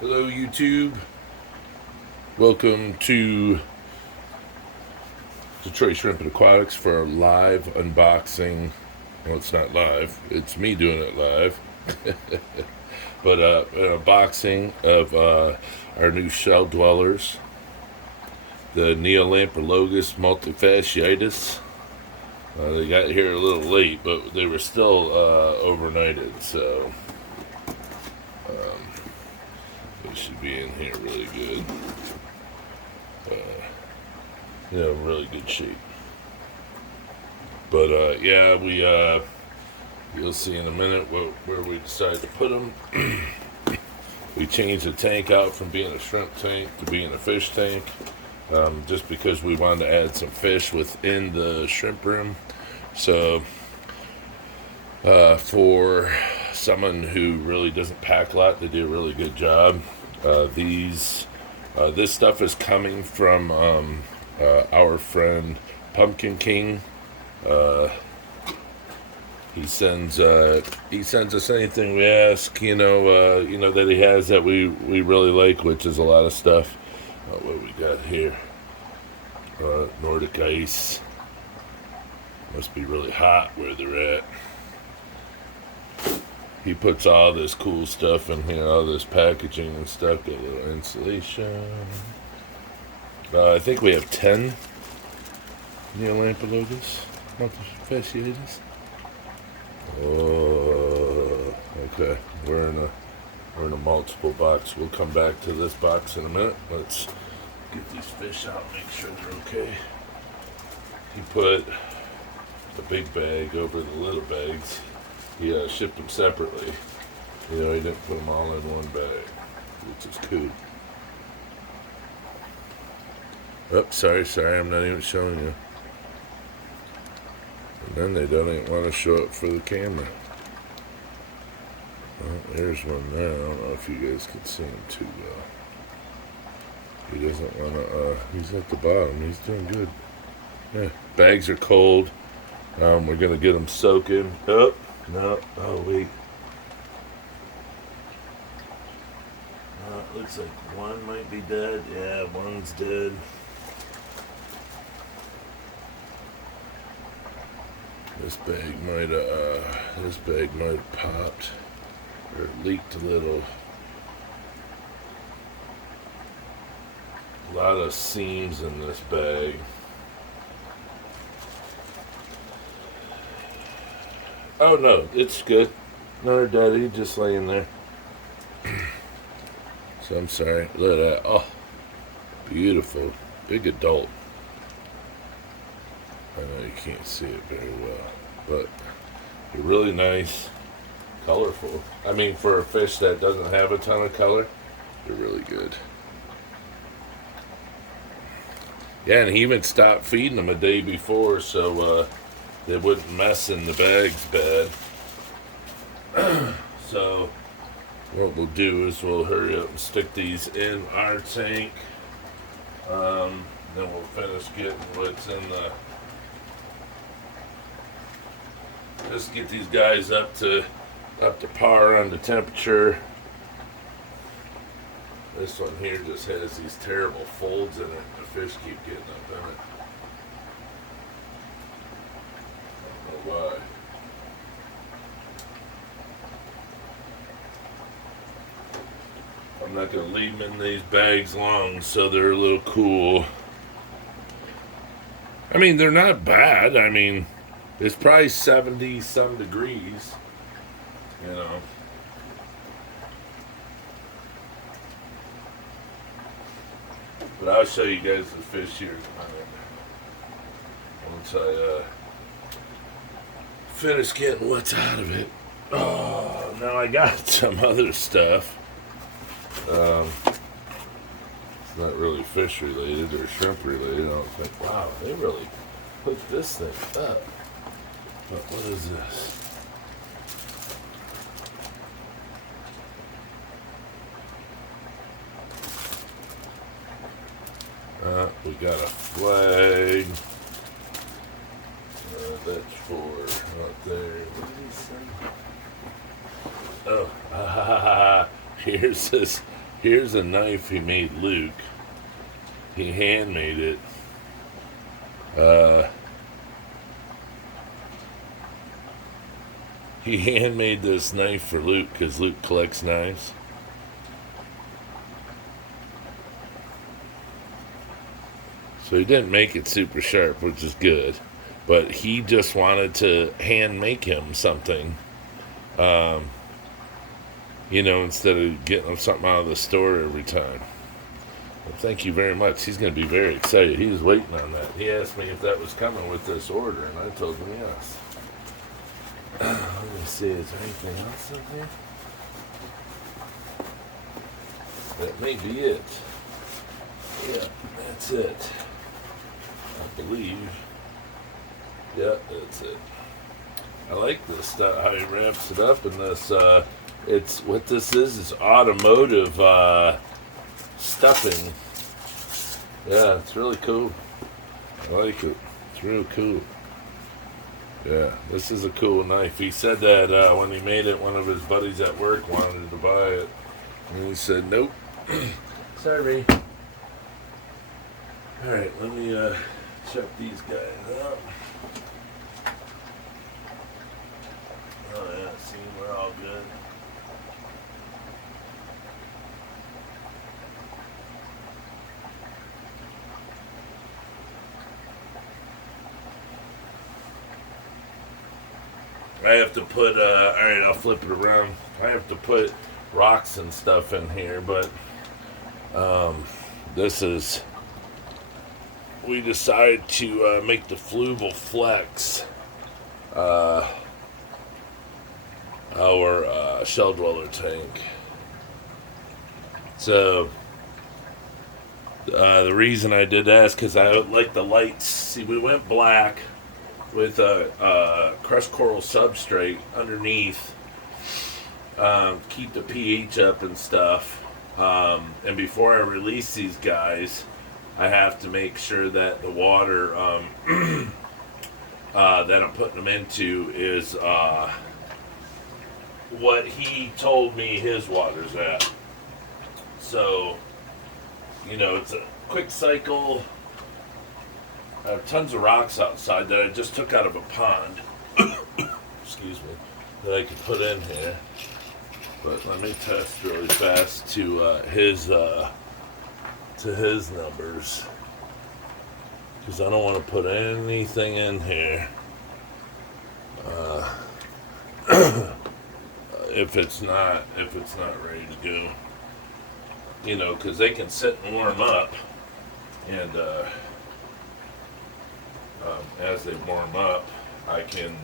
Hello YouTube, welcome to Detroit Shrimp and Aquatics for our live unboxing. Well, it's not live, it's me doing it live. But an unboxing of our new shell dwellers, the Neolamprologus Multifaciatus. They got here a little late, but they were still overnighted, so they should be in here really good. Really good shape. But yeah, you'll see in a minute where we decided to put them. We changed the tank out from being a shrimp tank to being a fish tank, just because we wanted to add some fish within the shrimp room. So for someone who really doesn't pack a lot, they do a really good job. This stuff is coming from our friend Pumpkin King. He sends us anything we ask, that he has that we really like, which is a lot of stuff. What we got here? Nordic ice. Must be really hot where they're at. He puts all this cool stuff in here, all this packaging and stuff. Got a little insulation. I think we have 10 Neolamprologus Multifaciatus. Oh, okay. We're in a multiple box. We'll come back to this box in a minute. Let's get these fish out, make sure they're okay. He put the big bag over the little bags. He shipped them separately. He didn't put them all in one bag, which is cool. Oh, sorry, I'm not even showing you. And then they don't even want to show up for the camera. Well, there's one there. I don't know if you guys can see him too well. He doesn't want to, he's at the bottom. He's doing good. Yeah, bags are cold. We're going to get them soaking. Oh, no, oh wait. Looks like one might be dead. Yeah, one's dead. This bag might have popped or leaked a little. A lot of seams in this bag. Oh no, it's good. Another daddy just laying there. So I'm sorry. Look at that. Oh, beautiful. Big adult. I know you can't see it very well, but they're really nice, colorful. I mean, for a fish that doesn't have a ton of color, they're really good. Yeah, and he even stopped feeding them a day before, so they wouldn't mess in the bags bad. So what we'll do is we'll hurry up and stick these in our tank. Then we'll finish getting what's in the. Just get these guys up to par on the temperature. This one here just has these terrible folds in it. The fish keep getting up in it. I don't know why. I'm not going to leave them in these bags long, so they're a little cool. I mean, they're not bad. I mean, it's probably 70 some degrees, But I'll show you guys the fish here in a minute. Once I finish getting what's out of it. Oh, now I got some other stuff. It's not really fish related or shrimp related. I don't think. Wow, they really put this thing up. But what is this? We got a flag. That's for right there. What did he say? Oh, here's this Here's a knife he made Luke. He handmade it. He handmade this knife for Luke because Luke collects knives. So he didn't make it super sharp, which is good. But he just wanted to hand make him something. Instead of getting him something out of the store every time. Well, thank you very much. He's going to be very excited. He was waiting on that. He asked me if that was coming with this order, and I told him yes. Let me see, is there anything else in here? That may be it. Yeah, that's it. I believe. Yeah, that's it. I like this stuff, how he wraps it up in this. It's what this is automotive stuffing. Yeah, it's really cool. I like it. It's real cool. Yeah, this is a cool knife. He said that when he made it, one of his buddies at work wanted to buy it. And he said, nope. Sorry. Alright, let me check these guys out. Oh yeah, see, we're all good. I have to put, alright, I'll flip it around. I have to put rocks and stuff in here, but this is, we decided to make the fluval flex our shelldweller tank. So the reason I did that is because I like the lights. See, we went black with a crushed coral substrate underneath, keep the pH up and stuff. And before I release these guys, I have to make sure that the water that I'm putting them into is what he told me his water's at. So, it's a quick cycle. I have tons of rocks outside that I just took out of a pond. Excuse me. That I could put in here. But let me test really fast to his numbers, because I don't want to put anything in here if it's not ready to go. Because they can sit and warm up, and as they warm up, I can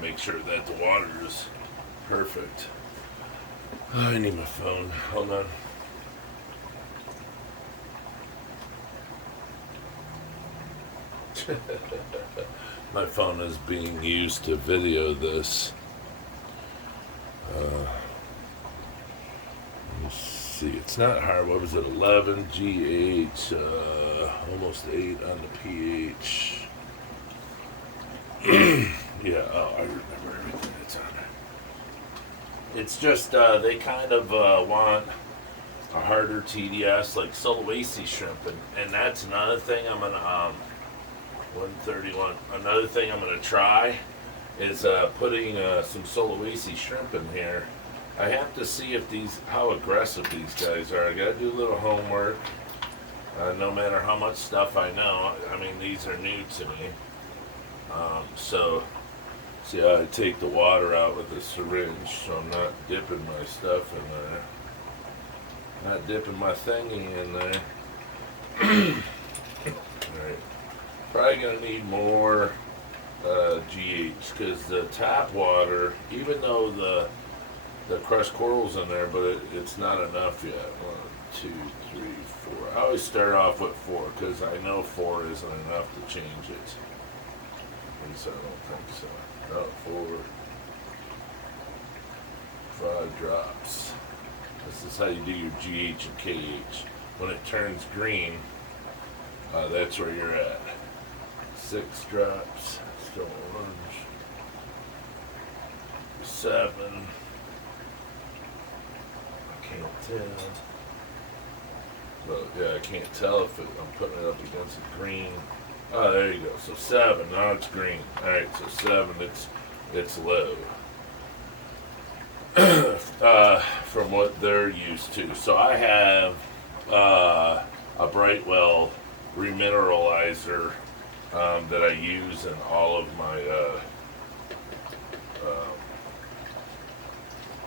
make sure that the water is perfect. I need my phone. Hold on. My phone is being used to video this. Let me see. It's not hard. What was it? 11 GH, almost 8 on the pH. Yeah. Oh, I remember everything that's on there. It's just they kind of want a harder TDS, like Sulawesi shrimp, and that's another thing I'm gonna 131. Another thing I'm gonna try is putting some Sulawesi shrimp in here. I have to see if how aggressive these guys are. I gotta do a little homework. No matter how much stuff I know, I mean, these are new to me. So see how I take the water out with a syringe, so I'm not dipping my stuff in there. Not dipping my thingy in there. Alright. Probably gonna need more GH, because the tap water, even though the crushed coral's in there, but it's not enough yet. 1, 2, 3, 4. I always start off with 4, because I know 4 isn't enough to change it. At least I don't think so. About 4, 5 drops. This is how you do your GH and KH. When it turns green, that's where you're at. 6 drops. Still orange. 7. I can't tell. But yeah, I can't tell if I'm putting it up against the green. Oh, there you go. So 7. Now it's green. All right. So 7. It's low. From what they're used to. So I have a Brightwell remineralizer that I use in all of my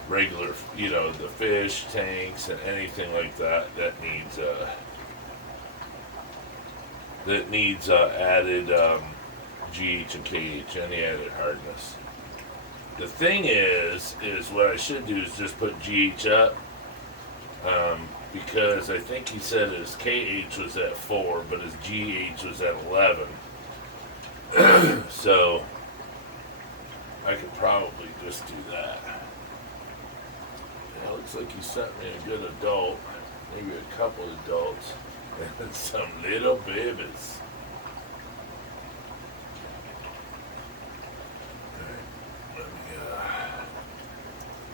regular, the fish tanks and anything like that needs added GH and KH, any added hardness. The thing is what I should do is just put GH up, because I think he said his KH was at 4, but his GH was at 11. So I could probably just do that. Yeah, it looks like he sent me a good adult, maybe a couple adults, and some little babies.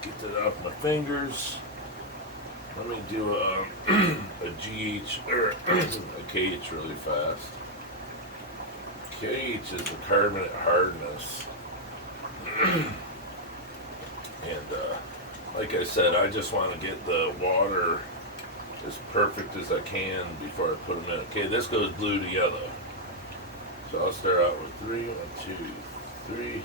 Get that off my fingers. Let me do a GH or a KH really fast. KH is the carbonate hardness. And like I said, I just want to get the water as perfect as I can before I put them in. Okay, this goes blue to yellow. So I'll start out with 3. 1, 2, 3.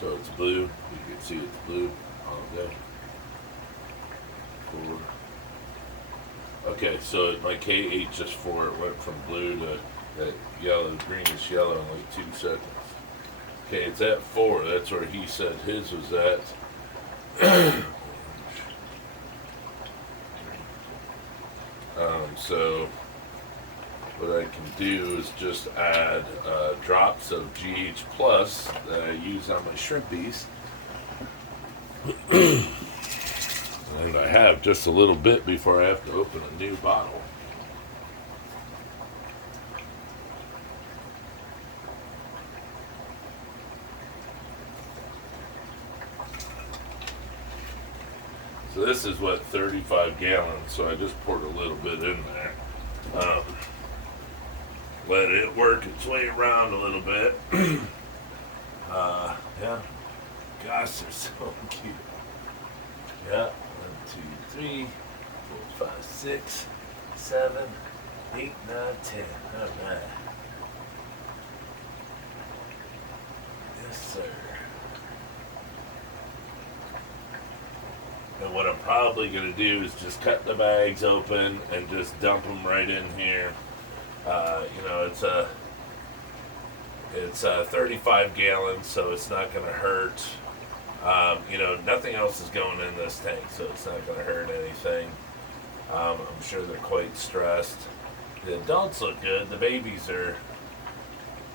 So it's blue. You can see it's blue all day. 4. Okay, so my KH is 4. It went from blue to that yellow, greenish yellow in like 2 seconds. Okay, it's at 4. That's where he said his was at. So what I can do is just add drops of GH Plus that I use on my shrimpies. And I have just a little bit before I have to open a new bottle. So this is what, 35 gallons, so I just poured a little bit in there. Let it work its way around a little bit. Yeah. Gosh, they're so cute. Yeah. 1, 2, 3, 4, 5, 6, 7, 8, 9, 10. All right. Yes, sir. And what I'm probably going to do is just cut the bags open and just dump them right in here. It's 35 gallons, so it's not going to hurt. Nothing else is going in this tank, so it's not going to hurt anything. I'm sure they're quite stressed. The adults look good. The babies are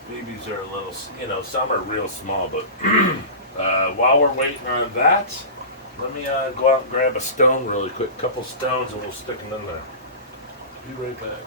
a little, some are real small. But while we're waiting on that, let me go out and grab a stone really quick. A couple stones, and we'll stick them in there. Be right back.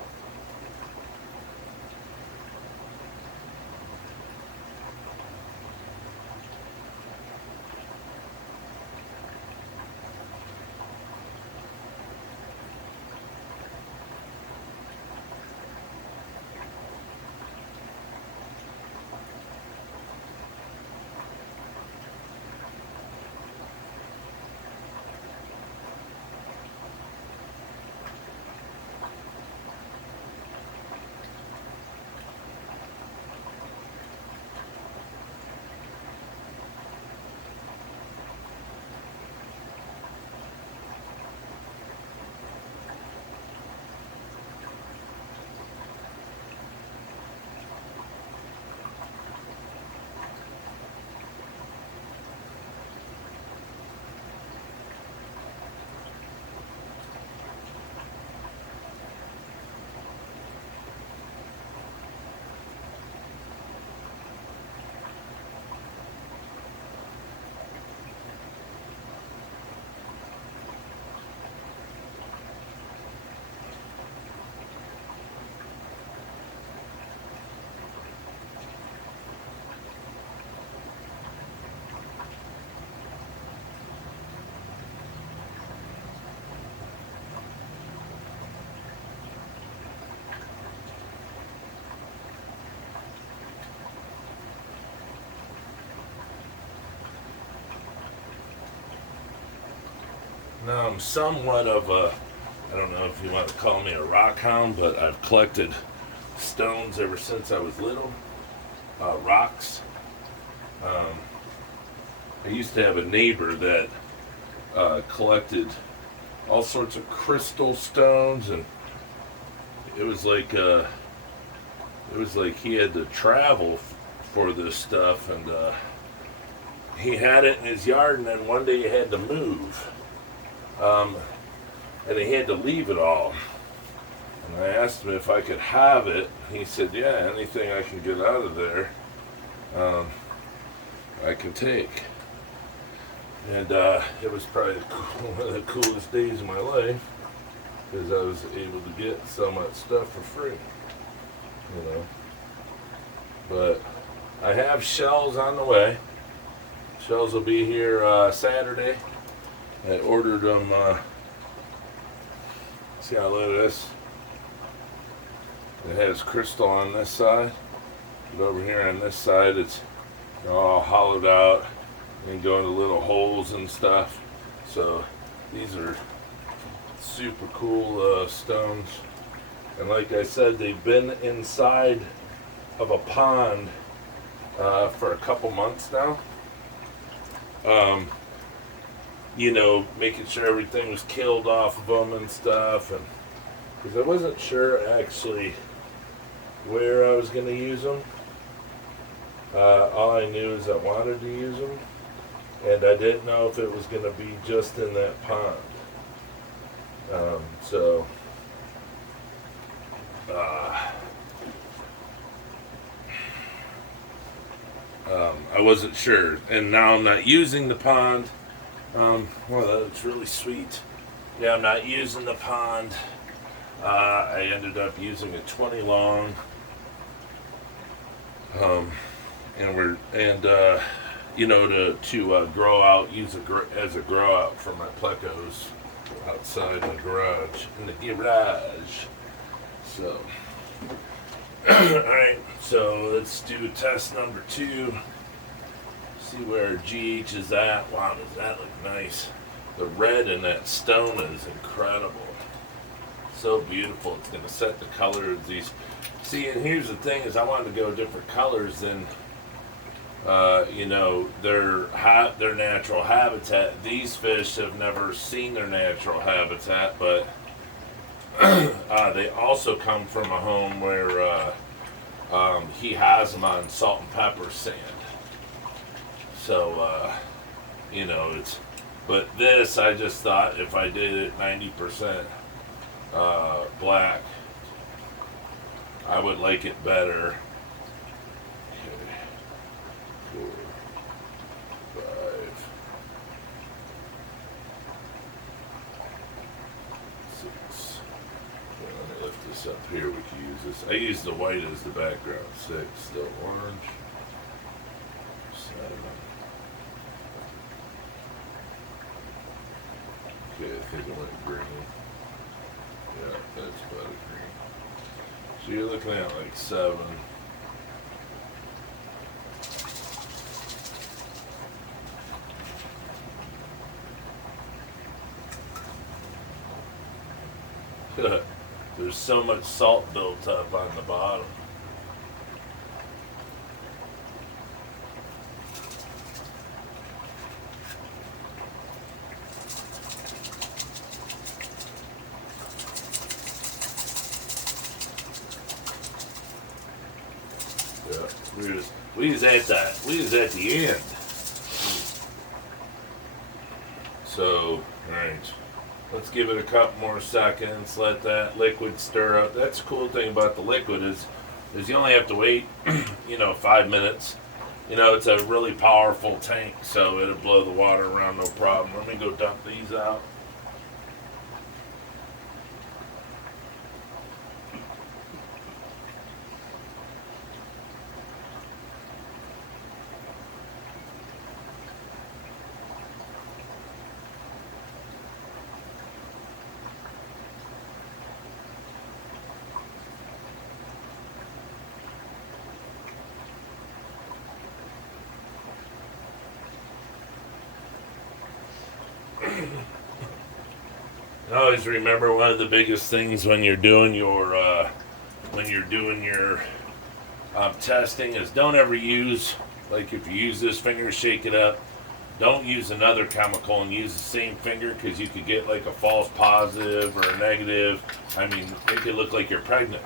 Now I'm somewhat of a, I don't know if you want to call me a rock hound, but I've collected stones ever since I was little. Rocks. I used to have a neighbor that collected all sorts of crystal stones, and it was like he had to travel for this stuff, and he had it in his yard, and then one day he had to move, and he had to leave it all. And I asked him if I could have it. He said, "Yeah, anything I can get out of there, I can take." And it was probably one of the coolest days of my life, because I was able to get so much stuff for free, you know. But I have shells on the way. Shells will be here Saturday. I ordered them. See how low it is? It has crystal on this side, but over here on this side it's all hollowed out and go into little holes and stuff. So these are super cool stones. And like I said, they've been inside of a pond for a couple months now. You know, making sure everything was killed off of them and stuff, and because I wasn't sure actually where I was going to use them. All I knew is I wanted to use them, and I didn't know if it was going to be just in that pond. I wasn't sure, and now I'm not using the pond. Well, that's really sweet. Yeah, I'm not using the pond. I ended up using a 20 long. You know, to grow out, use as a grow out for my plecos outside the garage, in the garage. So, alright, so let's do test number 2. See where GH is at. Wow, does that look nice? The red in that stone is incredible. So beautiful. It's going to set the color of these. See, and here's the thing, is I wanted to go different colors than you know, their natural habitat. These fish have never seen their natural habitat, but they also come from a home where he has them on salt and pepper sand. So, you know, it's, but this, I just thought if I did it 90% black, I would like it better. Okay. 4, 5, 6. Let me lift this up here. We can use this. I use the white as the background. 6, still orange. 7. Okay, I think it went green. Yeah, that's about a green. So you're looking at like 7. There's so much salt built up on the bottom. We was at the end. So, alright. Let's give it a couple more seconds. Let that liquid stir up. That's the cool thing about the liquid is you only have to wait, you know, 5 minutes. You know, it's a really powerful tank, so it'll blow the water around no problem. Let me go dump these out. always remember one of the biggest things when you're doing your testing is don't ever use, like if you use this finger, shake it up. Don't use another chemical and use the same finger because you could get like a false positive or a negative. I mean, it could look like you're pregnant.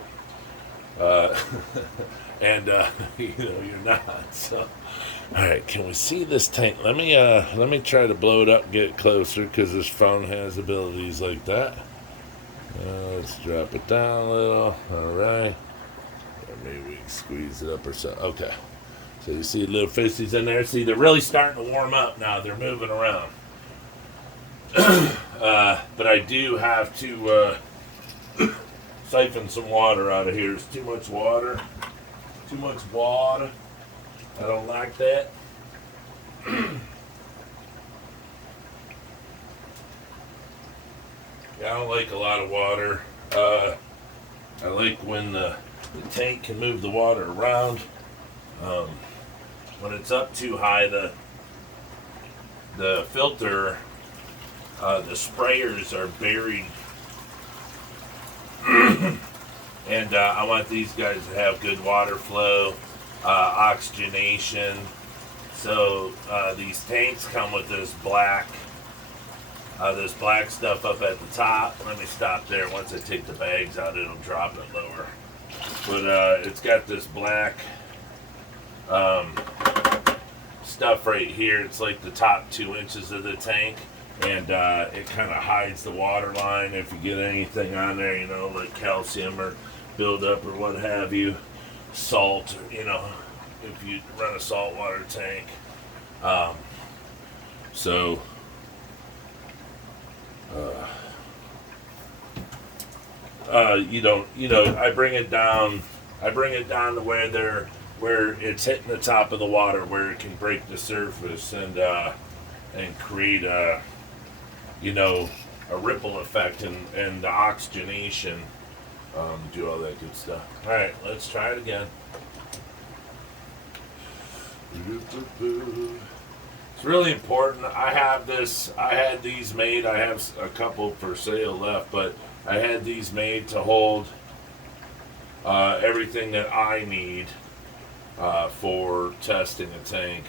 And you're not. So, all right, can we see this tank? Let me try to blow it up and get closer because this phone has abilities like that. Let's drop it down a little. All right. Or maybe we can squeeze it up or so. Okay. So you see little fishies in there. See, they're really starting to warm up now. They're moving around. But I do have to siphon some water out of here. There's too much water. Too much water. I don't like that. Yeah, I don't like a lot of water. I like when the tank can move the water around. When it's up too high, the filter, the sprayers are buried. And I want these guys to have good water flow, oxygenation. So these tanks come with this black stuff up at the top. Let me stop there. Once I take the bags out, it'll drop it lower. But it's got this black stuff right here. It's like the top 2 inches of the tank, and it kind of hides the water line if you get anything on there, like calcium or buildup or what have you, salt, if you run a saltwater tank. I bring it down to where it's hitting the top of the water, where it can break the surface and create a ripple effect and the oxygenation, do all that good stuff. All right, let's try it again. It's really important. I had these made. I have a couple for sale left, but I had these made to hold everything that I need for testing a tank.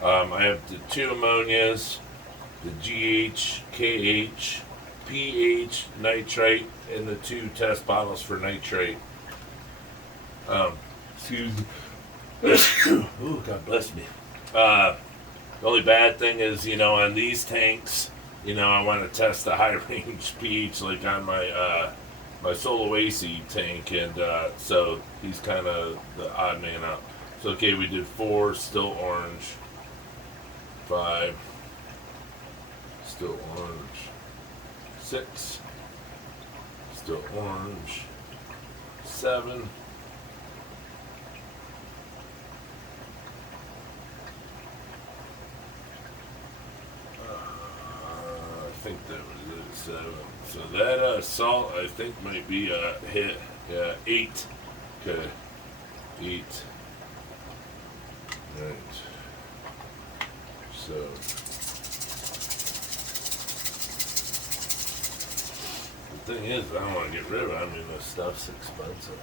I have the 2 ammonias, the GH, KH, pH, nitrite, and the 2 test bottles for nitrate. Excuse me. Ooh, God bless me. The only bad thing is, on these tanks, I want to test the high range pH like on my my Solo AC tank, and so he's kind of the odd man out. So okay, we did 4, still orange. 5, still orange. 6, still orange. 7. I think that was it, 7. So that salt, I think, might be a hit. 8. Okay. 8. Right. So. The thing is, I don't want to get rid of it. I mean, this stuff's expensive.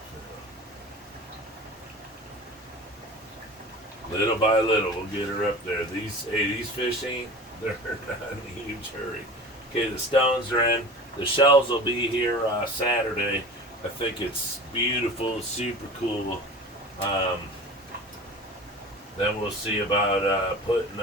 Little by little, we'll get her up there. These fish ain't, they're not in a huge hurry. Okay, the stones are in. The shells will be here Saturday. I think it's beautiful, super cool. Then we'll see about putting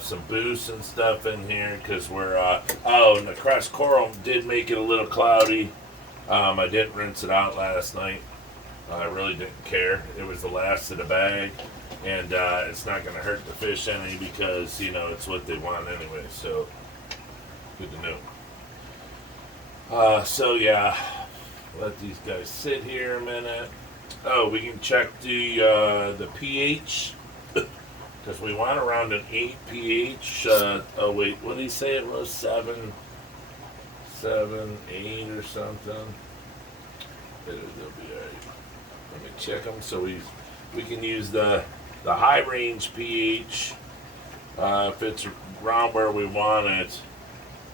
some boost and stuff in here, because we're and the crushed coral did make it a little cloudy. I didn't rinse it out last night. I really didn't care. It was the last of the bag, and it's not going to hurt the fish any because it's what they want anyway. So good to know. So yeah, let these guys sit here a minute. Oh, we can check the pH. Because we want around an 8 pH. Oh wait, what did he say it was? 7, 8 or something. They'll be alright. Let me check them. So we can use the high range pH. If it's around where we want it,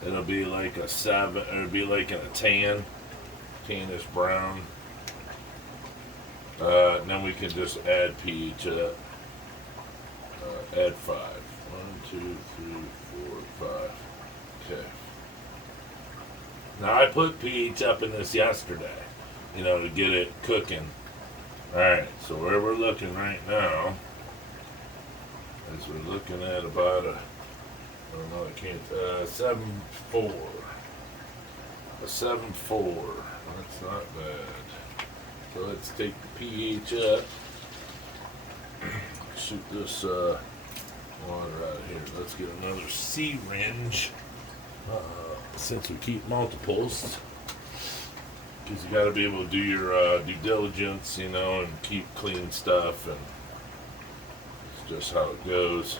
it'll be like a 7. It'll be like in a tannish brown. And then we can just add pH up. Add 5. 1, 2, 3, 4, 5. Okay. Now I put pH up in this yesterday, to get it cooking. Alright, so where we're looking right now is we're looking at about a, I don't know, I can't, 7.4. A 7.4. That's not bad. So let's take the pH up. Shoot this water out of here. Let's get another syringe. Since we keep multiples. Because you got to be able to do your due diligence, and keep clean stuff, and it's just how it goes.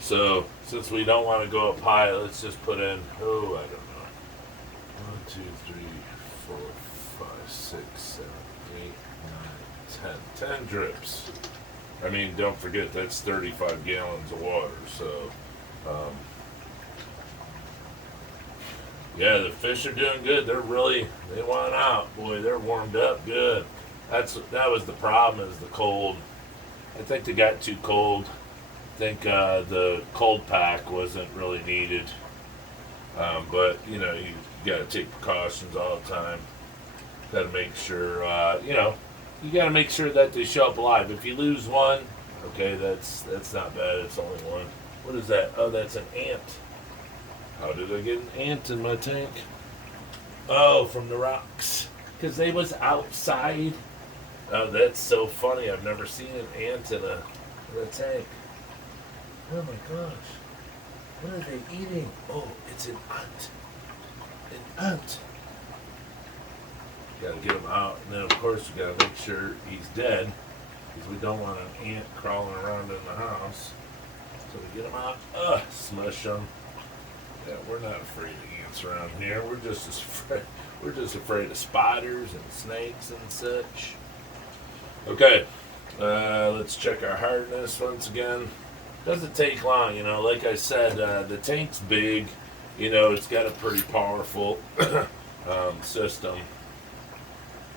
So, since we don't want to go up high, let's just put in, I don't know, 1, 2, 3, 4, 5, 6, 7, 8, 9, 10. 10 drips. I mean, don't forget that's 35 gallons of water, so, yeah, the fish are doing good. They want out. Boy, they're warmed up good. That was the problem, is the cold. I think they got too cold. I think the cold pack wasn't really needed. But, you got to take precautions all the time. Got to make sure, you got to make sure that they show up alive. If you lose one, okay, that's not bad. It's only one. What is that? Oh, that's an ant. How did I get an ant in my tank? Oh, from the rocks. Because they was outside. Oh, that's so funny. I've never seen an ant in a tank. Oh my gosh. What are they eating? Oh, it's an ant. An ant. You gotta get him out. And then, of course, we gotta make sure he's dead. Because we don't want an ant crawling around in the house. So we get him out. Smush him. Yeah, we're not afraid of ants around here. We're just afraid of spiders and snakes and such. Okay, let's check our hardness once again. Doesn't take long, Like I said, the tank's big. It's got a pretty powerful system.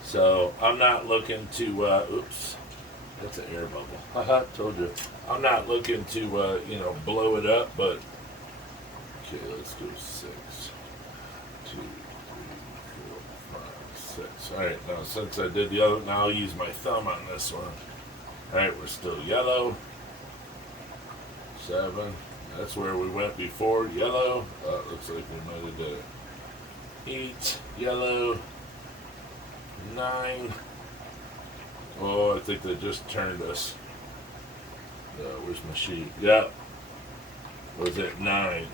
So I'm not looking to. Oops, that's an air bubble. Haha, told you. I'm not looking to blow it up, but. Okay, let's do 6. 2, 3, 4, 5, 6. Alright, now since I did the other, now I'll use my thumb on this one. Alright, we're still yellow. 7. That's where we went before. Yellow. Looks like we might have did it. 8. Yellow. 9. Oh, I think they just turned us. Where's my sheet? Yep. Was it 9?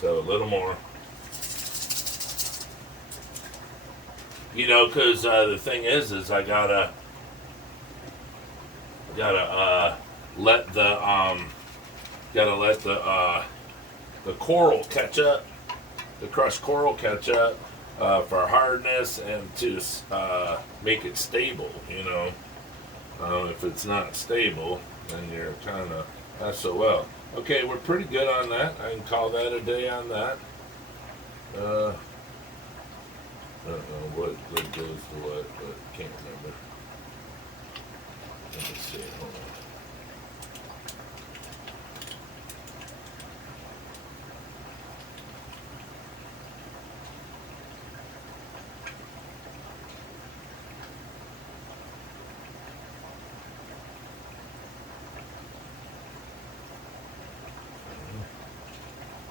So a little more. Because the thing is I gotta let the coral catch up, the crushed coral catch up for hardness and to make it stable. If it's not stable, then you're kind of SOL. Okay, we're pretty good on that. I can call that a day on that. I don't know what goes to what, but can't remember. Let me see. Hold on.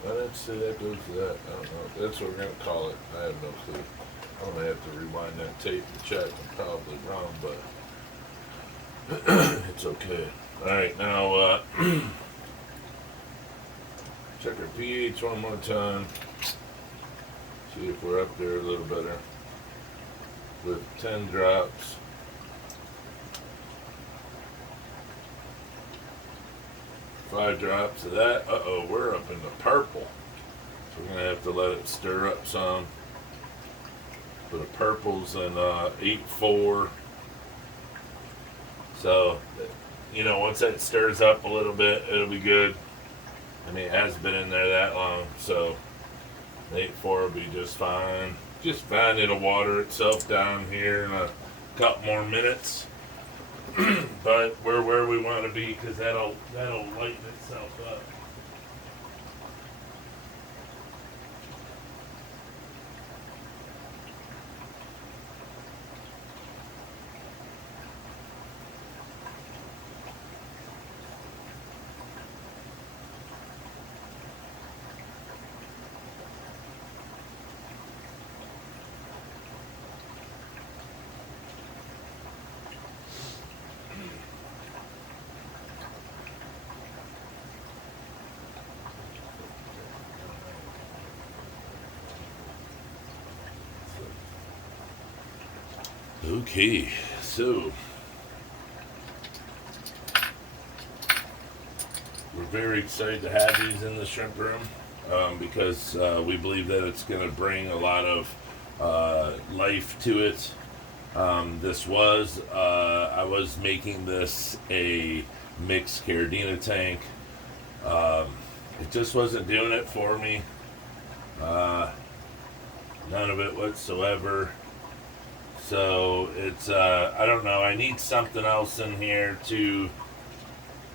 Let's see, that goes to that. I don't know. That's what we're going to call it. I have no clue. I'm going to have to rewind that tape and check. I'm probably wrong, but it's okay. Alright, now check our pH one more time. See if we're up there a little better. With 10 drops. 5 drops of that. Uh-oh, we're up in the purple. So we're going to have to let it stir up some. For the purples and 8.4. So, once that stirs up a little bit, it'll be good. I mean, it hasn't been in there that long, so 8.4 will be just fine. Just fine. It'll water itself down here in a couple more minutes. But we're where we want to be because that'll lighten itself up. Okay, so we're very excited to have these in the shrimp room because we believe that it's going to bring a lot of life to it. I was making this a mixed Caridina tank. It just wasn't doing it for me. None of it whatsoever. So it's, I don't know, I need something else in here to,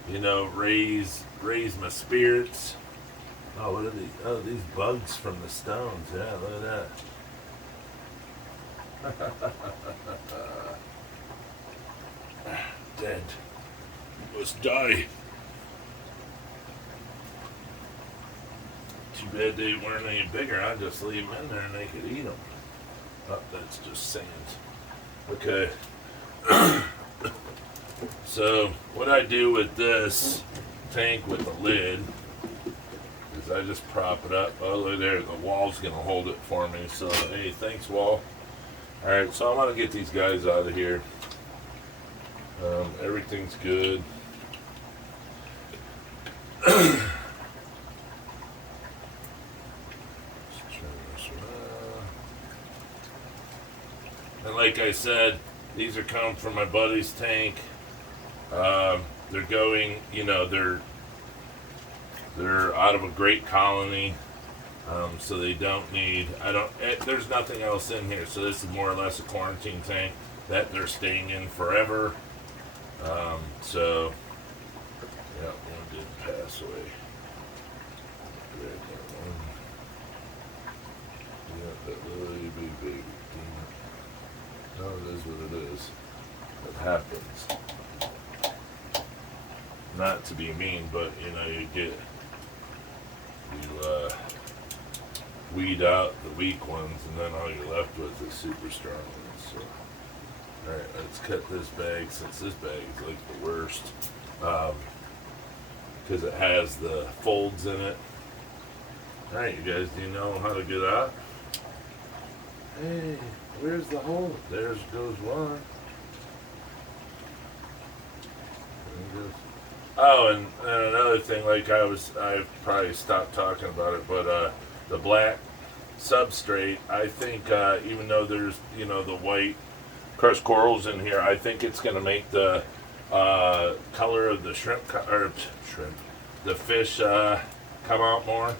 raise my spirits. Oh, what are these? Oh, these bugs from the stones. Yeah, look at that. Dead. You must die. Too bad they weren't any bigger. I'd just leave them in there and they could eat them. Oh, that's just sand. Okay. So, what I do with this tank with the lid is I just prop it up. Oh, look there. The wall's going to hold it for me. So, hey, thanks, wall. Alright, so I'm going to get these guys out of here. Everything's good. And like I said, these are coming from my buddy's tank. They're going, they're out of a great colony, so they don't need. There's nothing else in here, so this is more or less a quarantine tank that they're staying in forever. So, yeah, one did pass away. Yeah, that little baby. No, it is what it is. It happens. Not to be mean, but you weed out the weak ones, and then all you're left with is super strong ones. So, all right, let's cut this bag since this bag is like the worst because it has the folds in it. All right, you guys, do you know how to get out? Hey. Where's the hole? There goes one. Oh, and another thing, I probably stopped talking about it, but the black substrate, I think, even though there's, the white crushed corals in here, I think it's going to make the color of the the fish come out more.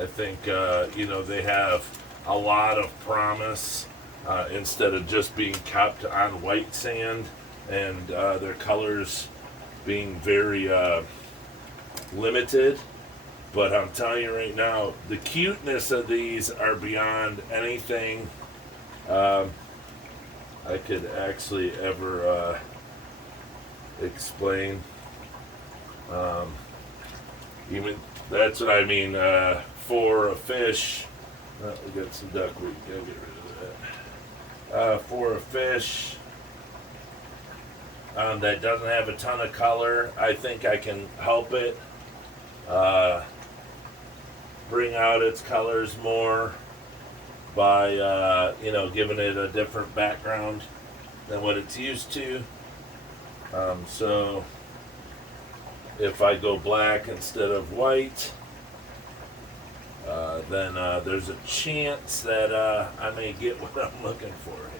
I think, they have a lot of promise. Instead of just being kept on white sand and their colors being very limited. But I'm telling you right now, the cuteness of these are beyond anything I could actually ever explain. Even that's what I mean for a fish. We got some duckweed. Gotta get rid of that. For a fish that doesn't have a ton of color, I think I can help it bring out its colors more by giving it a different background than what it's used to. So if I go black instead of white, then there's a chance that I may get what I'm looking for here.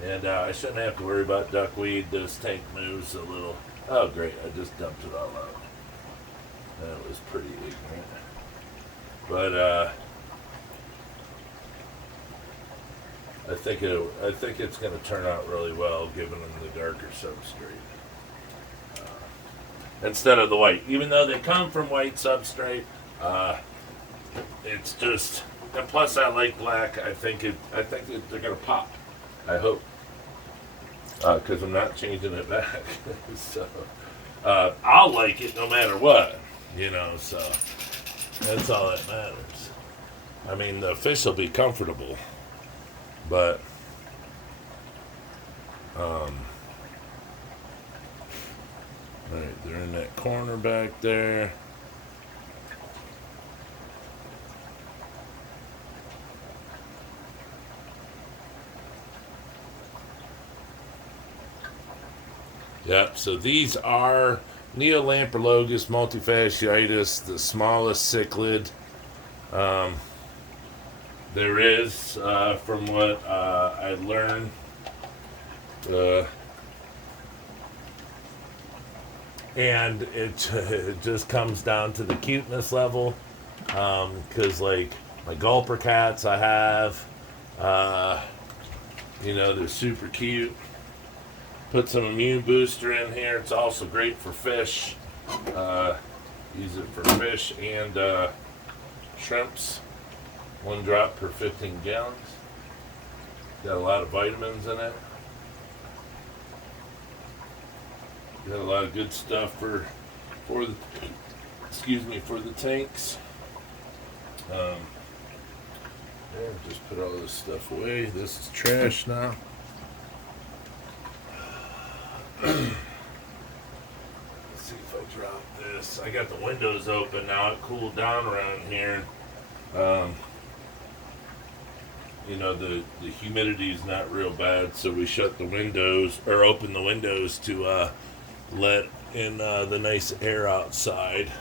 And I shouldn't have to worry about duckweed. This tank moves a little. Oh, great. I just dumped it all out. That was pretty ignorant. But I think it's going to turn out really well, given them the darker substrate instead of the white. Even though they come from white substrate, it's just. And plus, I like black. I think they're going to pop. I hope, because I'm not changing it back. So I'll like it no matter what, So that's all that matters. I mean, the fish will be comfortable, but all right, they're in that corner back there. Yep, so these are Neolamprologus Multifaciatus, the smallest cichlid there is, from what I learned. And it just comes down to the cuteness level, because like my gulper cats I have, they're super cute. Put some immune booster in here. It's also great for fish. Use it for fish and shrimps. 1 drop per 15 gallons. Got a lot of vitamins in it. Got a lot of good stuff for the tanks. Just put all this stuff away. This is trash now. Let's see if I drop this. I got the windows open now. It cooled down around here. The humidity is not real bad, so we shut the windows or open the windows to let in the nice air outside.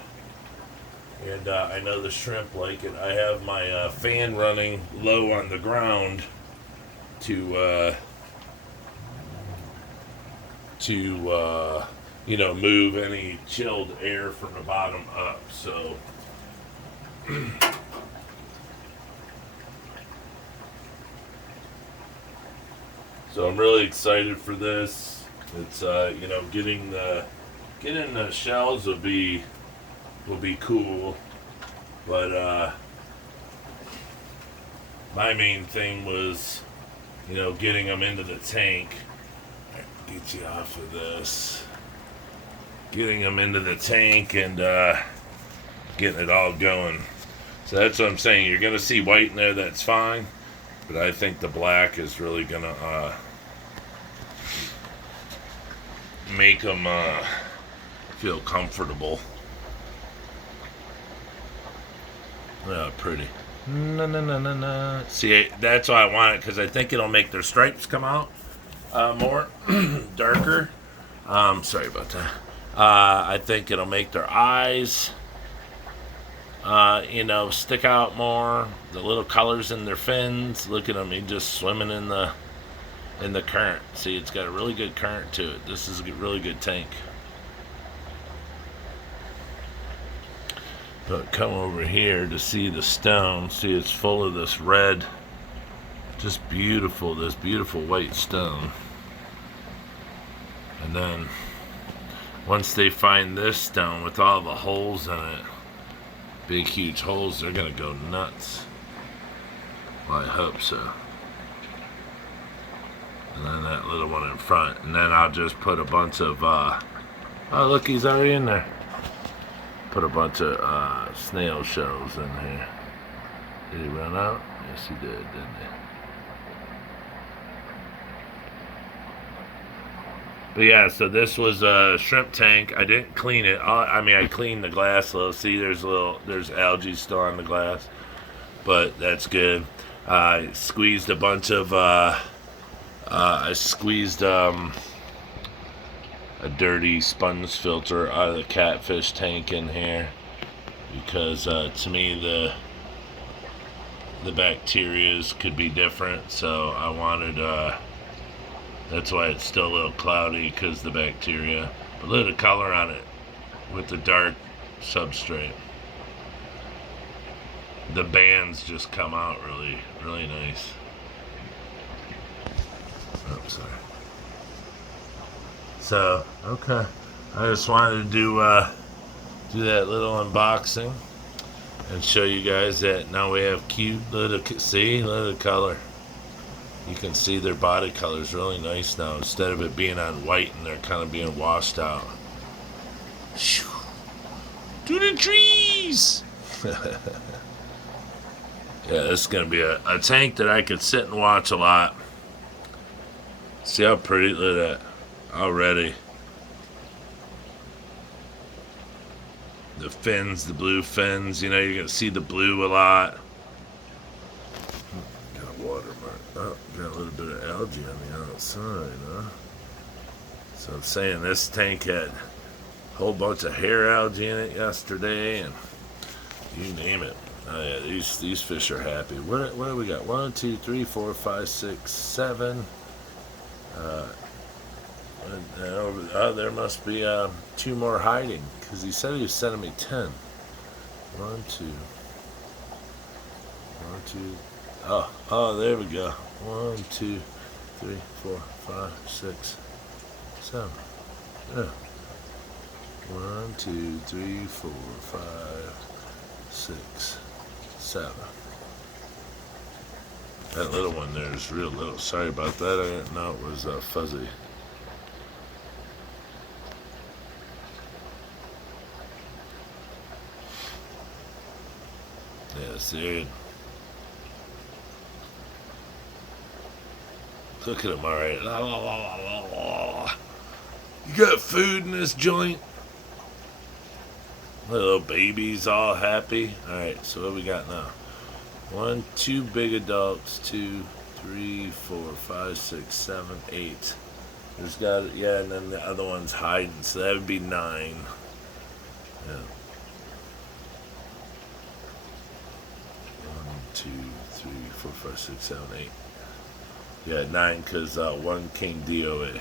And I know the shrimp like it. I have my fan running low on the ground to move any chilled air from the bottom up. So I'm really excited for this. It's getting the shells will be cool, but my main thing was getting them into the tank. Get you off of this. Getting them into the tank and getting it all going. So that's what I'm saying. You're going to see white in there, that's fine. But I think the black is really going to make them feel comfortable. Oh, pretty. No. See, that's why I want it, because I think it'll make their stripes come out more darker. Sorry about that. I think it'll make their eyes stick out more. The little colors in their fins. Look at them, he's just swimming in the current. See, it's got a really good current to it. This is a really good tank. But come over here to see the stone. See, it's full of this red, just beautiful, this beautiful white stone. And then once they find this stone with all the holes in it, big huge holes, they're gonna go nuts. Well, I hope so. And then that little one in front, and then I'll just put a bunch of oh look, he's already in there. Put a bunch of snail shells in here. Did he run out? Yes, he did, didn't he? But yeah, so this was a shrimp tank. I didn't clean it. I cleaned the glass a little. See, there's algae still on the glass, but that's good. I squeezed a bunch of a dirty sponge filter out of the catfish tank in here, because to me the bacterias could be different, so I wanted That's why it's still a little cloudy, because the bacteria. But look at the color on it with the dark substrate. The bands just come out really, really nice. Oh, sorry. So, okay. I just wanted to do that little unboxing and show you guys that now we have cute little, see, look at the color. You can see their body color is really nice now, instead of it being on white and they're kind of being washed out. To the trees! Yeah, this is going to be a tank that I could sit and watch a lot. See how pretty, look at that already. The fins, the blue fins, you know, you're going to see the blue a lot. Got a watermark. Oh, got a little bit of algae on the outside, huh? So I'm saying this tank had a whole bunch of hair algae in it yesterday, and you name it. Oh yeah, these fish are happy. What do we got? 1, 2, 3, 4, 5, 6, 7. There must be 2 more hiding, because he said he was sending me 10. 1, 2. 1, 2. Oh, there we go. 1, 2, 3, 4, 5, 6, 7. Yeah. 1, 2, 3, 4, 5, 6, 7. That little one there is real little. Sorry about that. I didn't know it was fuzzy. Yes, dude. Look at him, alright. You got food in this joint? Little babies all happy. Alright, so what we got now? 1, 2 big adults, 2, 3, 4, 5, 6, 7, 8. There's got, yeah, and then the other one's hiding, so that would be 9. Yeah. 1, 2, 3, 4, 5, 6, 7, 8. Yeah, 9, because one King Dio with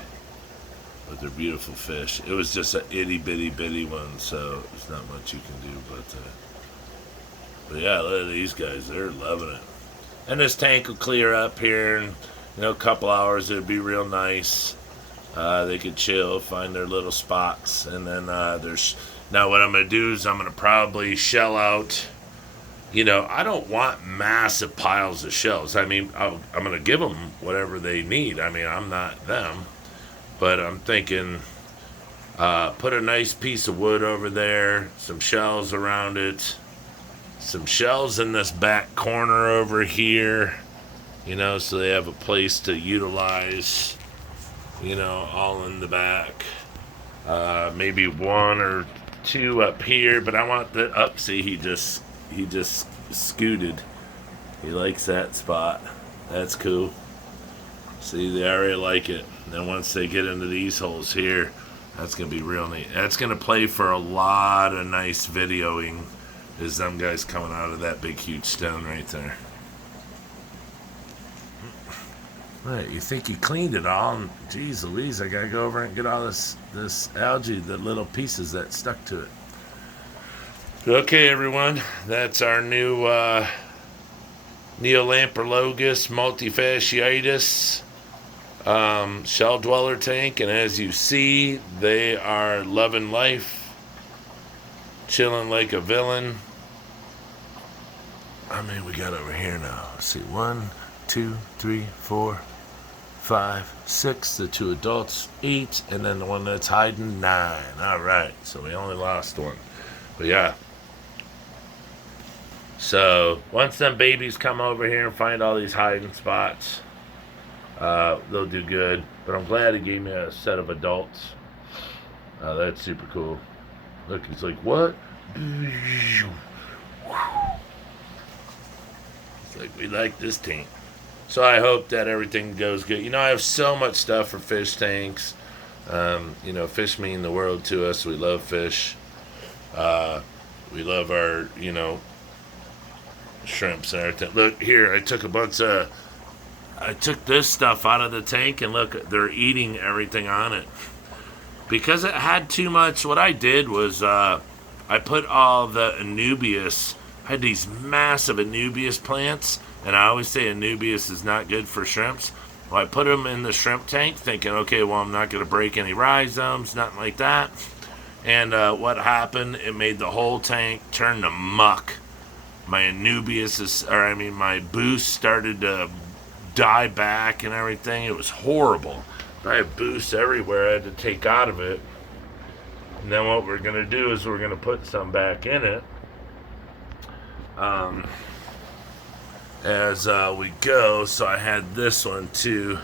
their beautiful fish. It was just an itty bitty one, so there's not much you can do, but yeah, look at these guys, they're loving it. And this tank will clear up here in, a couple hours. It'll be real nice. They could chill, find their little spots, and then now what I'm gonna do is I'm gonna probably shell out. I don't want massive piles of shells. I mean, I'm going to give them whatever they need. I mean, I'm not them. But I'm thinking, put a nice piece of wood over there, some shells around it, some shells in this back corner over here, so they have a place to utilize, all in the back. Maybe 1 or 2 up here, but I want the see, he just scooted. He likes that spot. That's cool. See, they already like it. And then once they get into these holes here, that's going to be real neat. That's going to play for a lot of nice videoing, is them guys coming out of that big huge stone right there. Right, you think you cleaned it all, and geez Louise, I got to go over and get all this algae, the little pieces that stuck to it. Okay, everyone, that's our new Neolamprologus Multifaciatus shell dweller tank, and as you see, they are loving life, chilling like a villain. How many we got over here now? Let's see, 1, 2, 3, 4, 5, 6, the 2 adults, 8, and then the one that's hiding, 9. All right, so we only lost 1, but yeah. So once them babies come over here and find all these hiding spots, they'll do good. But I'm glad he gave me a set of adults. That's super cool. Look, he's like, what? It's like, we like this tank. So I hope that everything goes good. I have so much stuff for fish tanks. Fish mean the world to us. We love fish. We love our, shrimps and everything. Look here, I took a bunch of I took this stuff out of the tank, and look, they're eating everything on it. Because it had too much, what I did was I put all the Anubias. I had these massive Anubias plants, and I always say Anubias is not good for shrimps. Well, I put them in the shrimp tank thinking, okay, well, I'm not going to break any rhizomes, nothing like that. And what happened, it made the whole tank turn to muck. My my boost started to die back and everything. It was horrible. I had boosts everywhere I had to take out of it. And then what we're going to do is we're going to put some back in it as we go. So I had this one too.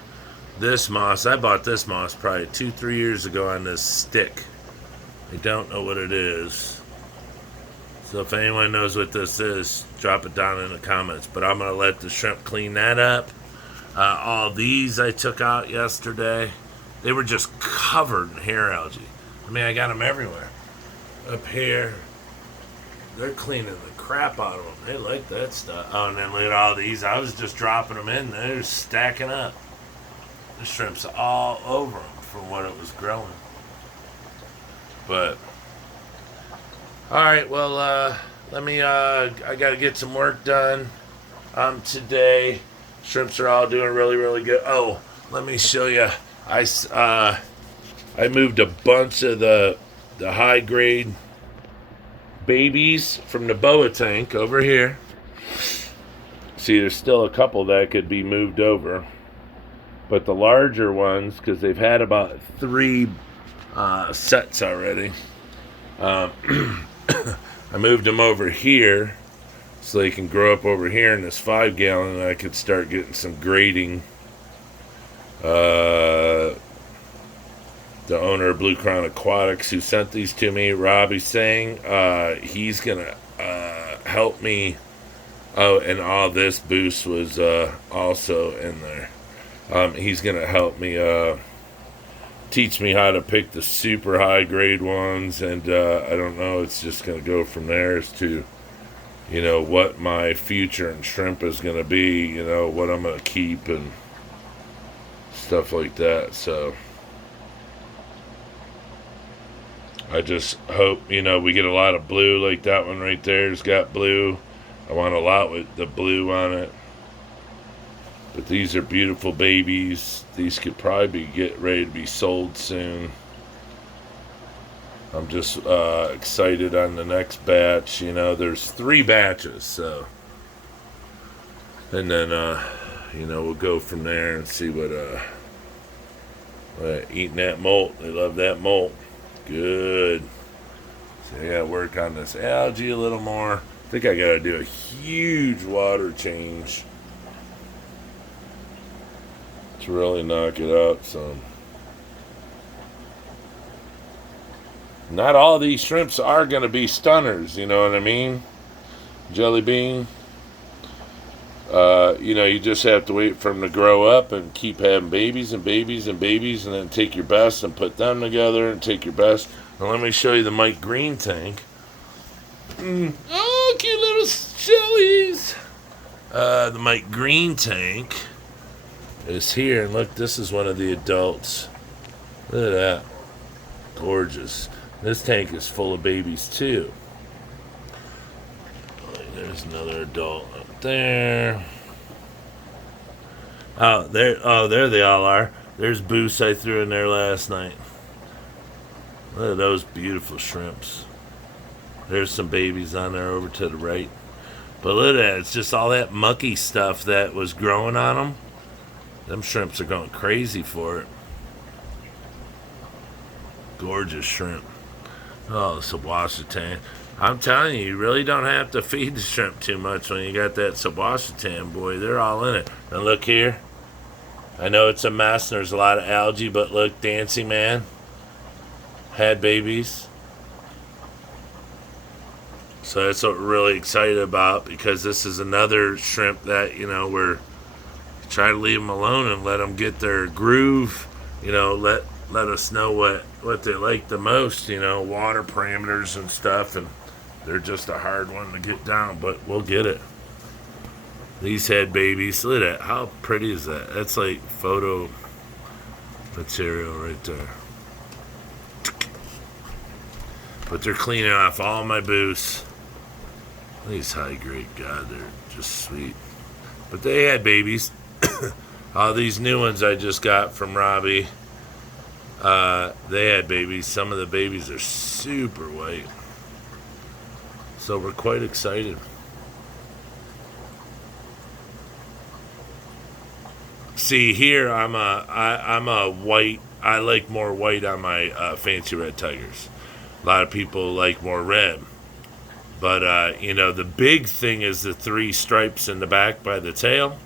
This moss, I bought this moss probably 2-3 years ago on this stick. I don't know what it is. So if anyone knows what this is, drop it down in the comments. But I'm going to let the shrimp clean that up. All these I took out yesterday. They were just covered in hair algae. I mean, I got them everywhere. Up here. They're cleaning the crap out of them. They like that stuff. Oh, and then look at all these. I was just dropping them in. They're stacking up. The shrimp's all over them from what it was growing. But alright, well, let me, I gotta get some work done today. Shrimps are all doing really, really good. Oh, let me show you. I moved a bunch of the high grade babies from the boa tank over here. See, there's still a couple that could be moved over. But the larger ones, because they've had about 3 sets already. I moved them over here so they can grow up over here in this 5-gallon, and I could start getting some grading. The owner of Blue Crown Aquatics who sent these to me, Robbie's saying he's gonna help me. Oh, and all this boost was also in there. He's gonna help me teach me how to pick the super high grade ones, and I don't know, it's just going to go from there as to, you know, what my future in shrimp is going to be, you know, what I'm going to keep and stuff like that. So I just hope, you know, we get a lot of blue, like that one right there's got blue. I want a lot with the blue on it. But these are beautiful babies. These could probably get ready to be sold soon. I'm just excited on the next batch. You know, there's 3 batches, so. And then, you know, we'll go from there and see what, eating that molt. They love that molt. Good. So I gotta work on this algae a little more. I think I gotta do a huge water change to really knock it out some. Not all these shrimps are going to be stunners, you know what I mean? Jelly bean. You know, you just have to wait for them to grow up and keep having babies and babies and babies, and then take your best and put them together and take your best. Now let me show you the Mike Green tank. Oh, cute little jellies. The Mike Green tank is here, and look, this is one of the adults. Look at that. Gorgeous. This tank is full of babies too. There's another adult up there. Oh, there they all are. There's Boost I threw in there last night. Look at those beautiful shrimps. There's some babies on there over to the right. But look at that, it's just all that mucky stuff that was growing on them. Them shrimps are going crazy for it. Gorgeous shrimp. Oh, Subwashatan. I'm telling you, you really don't have to feed the shrimp too much when you got that Subwashatan, boy. They're all in it. Now look here. I know it's a mess and there's a lot of algae, but look, Dancing Man had babies. So that's what we're really excited about, because this is another shrimp that, you know, we're try to leave them alone and let them get their groove, you know, let us know what they like the most, you know, water parameters and stuff, and they're just a hard one to get down, but we'll get it. These had babies. Look at that. How pretty is that? That's like photo material right there. But they're cleaning off all my booths. These high grade, God, they're just sweet. But they had babies. All these new ones I just got from Robbie, they had babies. Some of the babies are super white. So we're quite excited. See, here I'm a white. I like more white on my fancy red tigers. A lot of people like more red. But, the big thing is the 3 stripes in the back by the tail.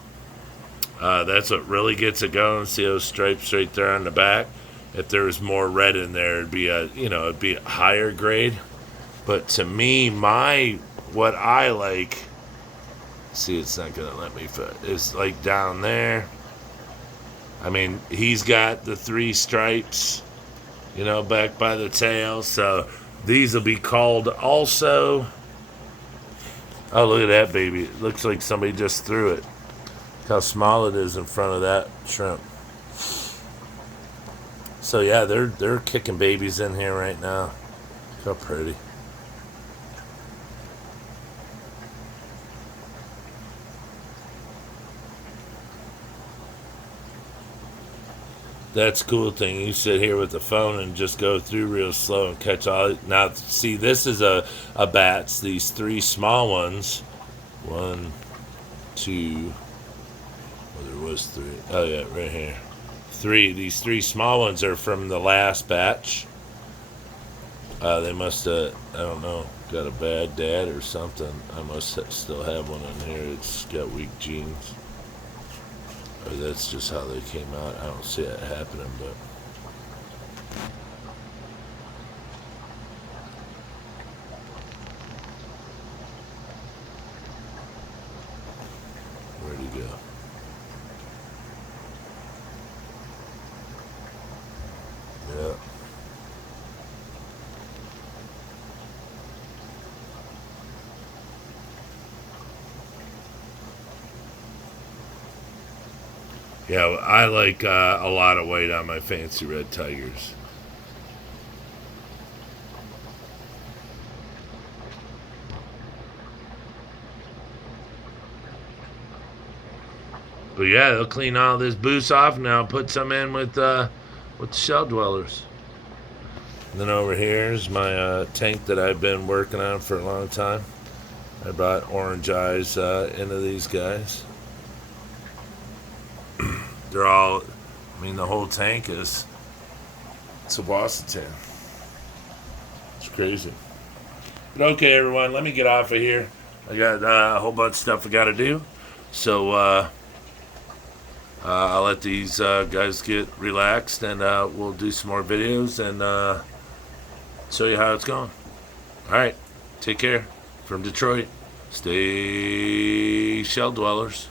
That's what really gets it going. See those stripes right there on the back? If there was more red in there, it'd be a higher grade. But to me, what I like, see, it's not going to let me fit, is like down there. I mean, he's got the 3 stripes, back by the tail. So these will be called also. Oh, look at that baby. It looks like somebody just threw it. Look how small it is in front of that shrimp. So yeah, they're kicking babies in here right now. Look how pretty. That's the cool thing. You sit here with the phone and just go through real slow and catch all. Now, see, this is a bats. These 3 small ones. 1, 2. Well, there was 3. Oh yeah, right here. 3. These 3 small ones are from the last batch. They must have, I don't know, got a bad dad or something. I must still have one in here. It's got weak genes. Or that's just how they came out. I don't see that happening, but where'd he go? Yeah. Yeah, I like a lot of white on my fancy red tigers. But yeah, they'll clean all this boost off now. Put some in with the shell dwellers. And then over here is my tank that I've been working on for a long time. I brought orange eyes into these guys. They're all, the whole tank is, it's a Washington. It's crazy. But okay, everyone, let me get off of here. I got a whole bunch of stuff I got to do. So I'll let these guys get relaxed, and we'll do some more videos and show you how it's going. All right, take care. From Detroit, stay shell dwellers.